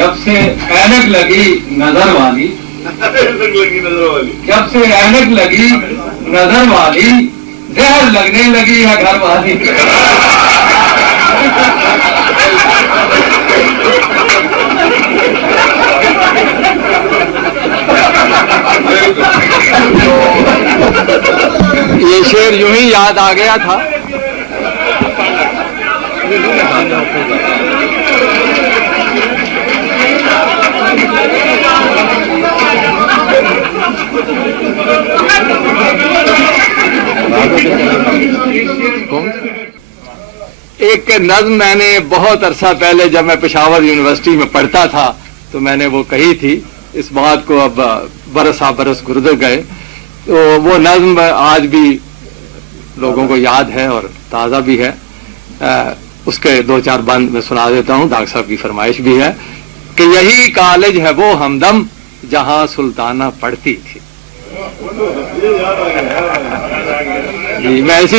جب سے اینک لگی نظر والی، جب سے اینک لگی نظر والی، زہر لگنے لگی ہے گھر والی۔ یہ شعر یوں ہی یاد آ گیا تھا۔ ایک نظم میں نے بہت عرصہ پہلے جب میں پشاور یونیورسٹی میں پڑھتا تھا تو میں نے وہ کہی تھی، اس بات کو اب برسا برس گزر گئے، تو وہ نظم آج بھی لوگوں کو یاد ہے اور تازہ بھی ہے۔ اس کے دو چار بند میں سنا دیتا ہوں، ڈاکٹر صاحب کی فرمائش بھی ہے کہ یہی کالج ہے وہ ہمدم جہاں سلطانہ پڑھتی تھی۔ جی میں اسی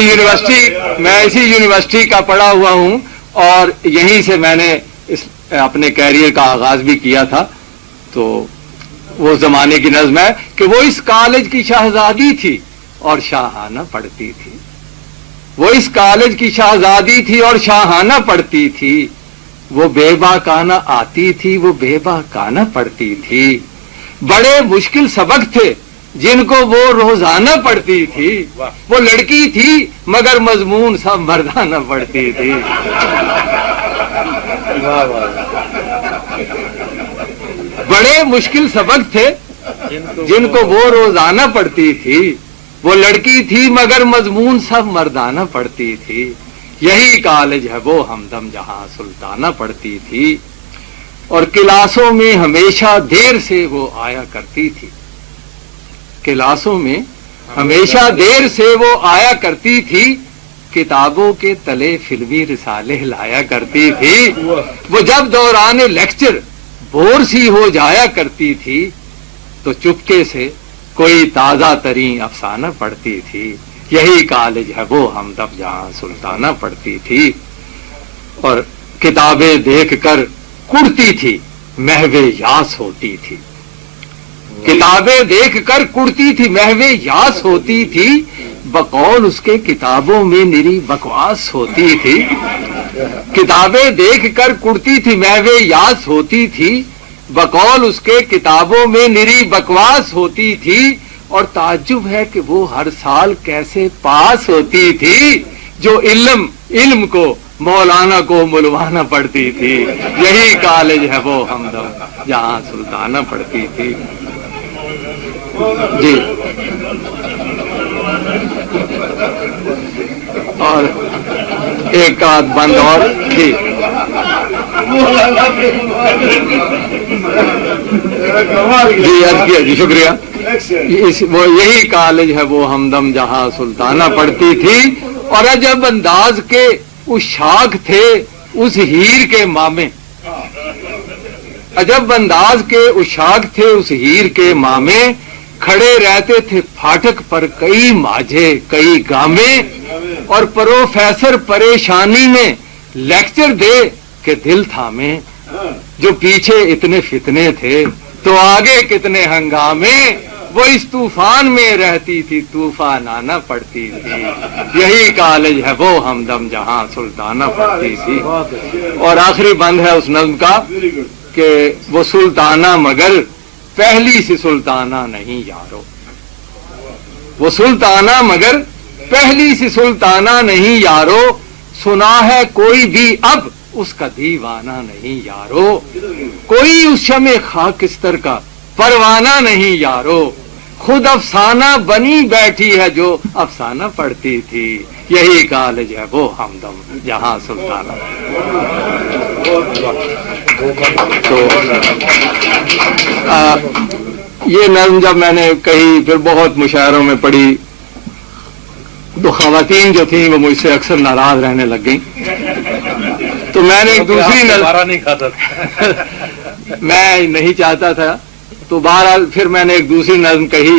یونیورسٹی کا پڑھا ہوا ہوں اور یہیں سے میں نے اپنے کیریئر کا آغاز بھی کیا تھا۔ تو وہ زمانے کی نظم ہے کہ وہ اس کالج کی شہزادی تھی اور شاہانہ پڑھتی تھی، وہ اس کالج کی شہزادی تھی اور شاہانہ پڑھتی تھی، وہ بے باکانہ آتی تھی، وہ بے باکانہ پڑھتی تھی، بڑے مشکل سبق تھے جن کو وہ روزانہ پڑھتی تھی، وہ لڑکی تھی مگر مضمون سب مردانہ پڑھتی تھی۔ بڑے مشکل سبق تھے جن کو وہ روزانہ پڑھتی تھی، وہ لڑکی تھی مگر مضمون سب مردانہ پڑھتی تھی، یہی کالج ہے وہ ہمدم جہاں سلطانہ پڑھتی تھی، اور کلاسوں میں ہمیشہ دیر سے وہ آیا کرتی تھی، کلاسوں میں ہمیشہ دیر سے وہ آیا کرتی تھی، کتابوں کے تلے فلمی رسالے لایا کرتی تھی، وہ جب دوران لیکچر بور سی ہو جایا کرتی تھی تو چپکے سے کوئی تازہ ترین افسانہ پڑھتی تھی، یہی کالج ہے وہ ہمدم جہاں سلطانہ پڑھتی تھی، اور کتابیں دیکھ کر کڑتی تھی محو یاس ہوتی تھی، کتابیں دیکھ کر کڑتی تھی محو یاس ہوتی تھی، بقول اس کے کتابوں میں نری بکواس ہوتی تھی، کتابیں دیکھ کر کڑتی تھی محو یاس ہوتی تھی، بقول اس کے کتابوں میں نری بکواس ہوتی تھی، اور تعجب ہے کہ وہ ہر سال کیسے پاس ہوتی تھی، جو علم کو مولانا کو ملوانہ پڑھتی تھی، یہی کالج ہے وہ ہمدم جہاں سلطانہ پڑھتی تھی۔ جی اور ایک آدھ بند اور جی جی شکریہ۔ وہ یہی کالج ہے وہ ہمدم جہاں سلطانہ پڑھتی تھی، اور عجب انداز کے اس شاخ تھے اس ہیر کے مامے، عجب انداز کے اس شاخ تھے اس ہیر کے مامے، کھڑے رہتے تھے پھاٹک پر کئی ماجھے کئی گامے، اور پروفیسر پریشانی میں لیکچر دے کہ دل تھامے، جو پیچھے اتنے فتنے تھے تو آگے کتنے ہنگامے، وہ اس طوفان میں رہتی تھی طوفان آنا پڑتی تھی، یہی کالج ہے وہ ہمدم جہاں سلطانہ پڑھتی تھی۔ اور آخری بند ہے اس نظم کا کہ وہ سلطانہ مگر پہلی سی سلطانہ نہیں یارو، وہ سلطانہ مگر پہلی سی سلطانہ نہیں یارو، سنا ہے کوئی بھی اب اس کا دیوانہ نہیں یارو، کوئی اس شمع خاکستر کا پروانہ نہیں یارو، خود افسانہ بنی بیٹھی ہے جو افسانہ پڑھتی تھی، یہی کالج ہے وہ ہمدم جہاں سلطانہ۔ تو یہ نظم جب میں نے کہی پھر بہت مشاعروں میں پڑھی تو خواتین جو تھیں وہ مجھ سے اکثر ناراض رہنے لگ گئیں، تو میں نے ایک دوسری نظم میں نہیں چاہتا تھا، تو بہرحال پھر میں نے ایک دوسری نظم کہی،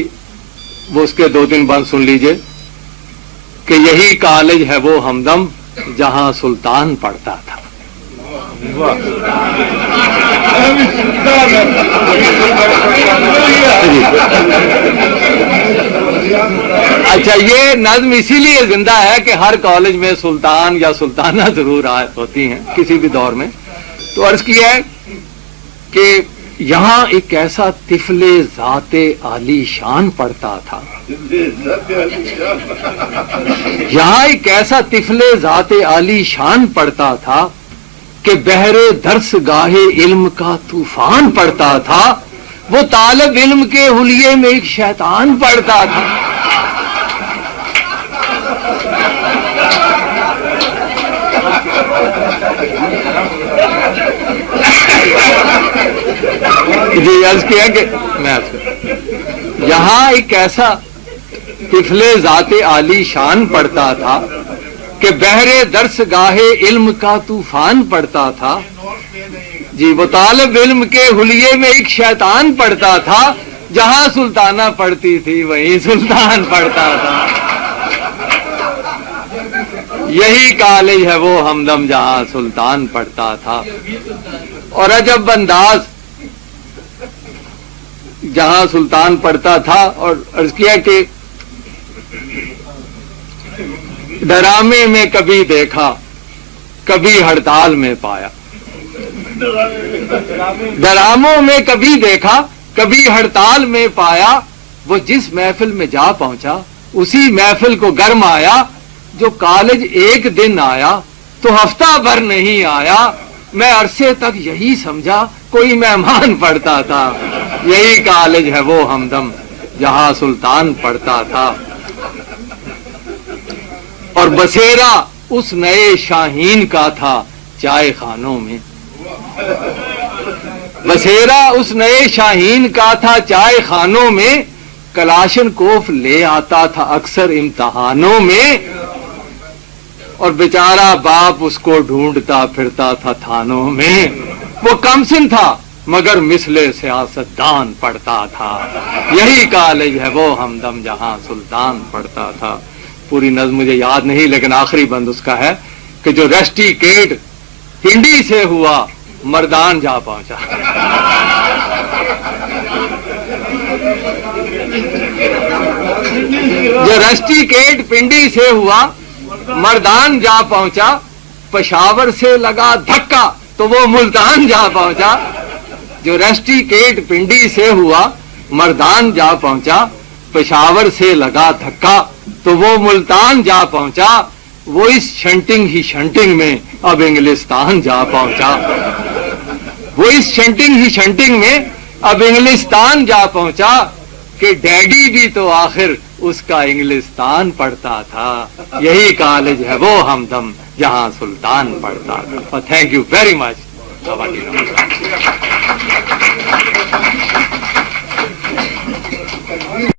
وہ اس کے دو تین بند سن لیجئے کہ یہی کالج ہے وہ ہمدم جہاں سلطان پڑھتا تھا۔ اچھا، یہ نظم اسی لیے زندہ ہے کہ ہر کالج میں سلطان یا سلطانہ ضرور ہوتی ہیں کسی بھی دور میں. تو عرض کیا ہے کہ یہاں ایک ایسا طفل ذات عالی شان پڑھتا تھا، یہاں ایک ایسا طفل ذات عالی شان پڑھتا تھا کہ بحر درس گاہ علم کا طوفان پڑھتا تھا. وہ طالب علم کے حلیے میں ایک شیطان پڑھتا تھا. جی عرض کیا کہ میں یہاں ایک ایسا طفل ذات عالی شان پڑھتا تھا کہ بحر درس گاہ علم کا طوفان پڑھتا تھا. جی وہ طالب علم کے حلیے میں ایک شیطان پڑھتا تھا، جہاں سلطانہ پڑھتی تھی وہیں سلطان پڑھتا تھا. یہی کالج ہے وہ ہمدم جہاں سلطان پڑھتا تھا. اور عجب انداز جہاں سلطان پڑھتا تھا. اور عرض کیا کہ ڈرامے میں کبھی دیکھا کبھی ہڑتال میں پایا، ڈراموں میں کبھی دیکھا کبھی ہڑتال میں پایا. وہ جس محفل میں جا پہنچا اسی محفل کو گرم آیا. جو کالج ایک دن آیا تو ہفتہ بھر نہیں آیا. میں عرصے تک یہی سمجھا کوئی مہمان پڑھتا تھا. یہی کالج ہے وہ ہمدم جہاں سلطان پڑھتا تھا. اور بسیرا اس نئے شاہین کا تھا چائے خانوں میں، بسیرا اس نئے شاہین کا تھا چائے خانوں میں. کلاشن کوف لے آتا تھا اکثر امتحانوں میں. اور بیچارہ باپ اس کو ڈھونڈتا پھرتا تھا تھانوں میں. وہ کمسن تھا مگر مثل سیاستدان پڑھتا تھا. یہی کالج ہے وہ ہمدم جہاں سلطان پڑھتا تھا. پوری نظم مجھے یاد نہیں لیکن آخری بند اس کا ہے کہ جو ریسٹی کیٹ پنڈی سے ہوا مردان جا پہنچا. جو ریسٹی کیٹ پنڈی سے ہوا مردان جا پہنچا. پشاور سے لگا دھکا تو وہ ملتان جا پہنچا. جو ریسٹی کیٹ پنڈی سے ہوا مردان جا پہنچا. پشاور سے لگا دھکا تو وہ ملتان جا پہنچا. وہ اس شنٹنگ ہی شنٹنگ میں اب انگلستان جا پہنچا. وہ اس شنٹنگ ہی شنٹنگ میں اب انگلستان جا پہنچا. کہ ڈیڈی بھی تو آخر اس کا انگلستان پڑھتا تھا. یہی کالج ہے وہ ہمدم جہاں سلطان پڑھتا تھا. Thank you very much.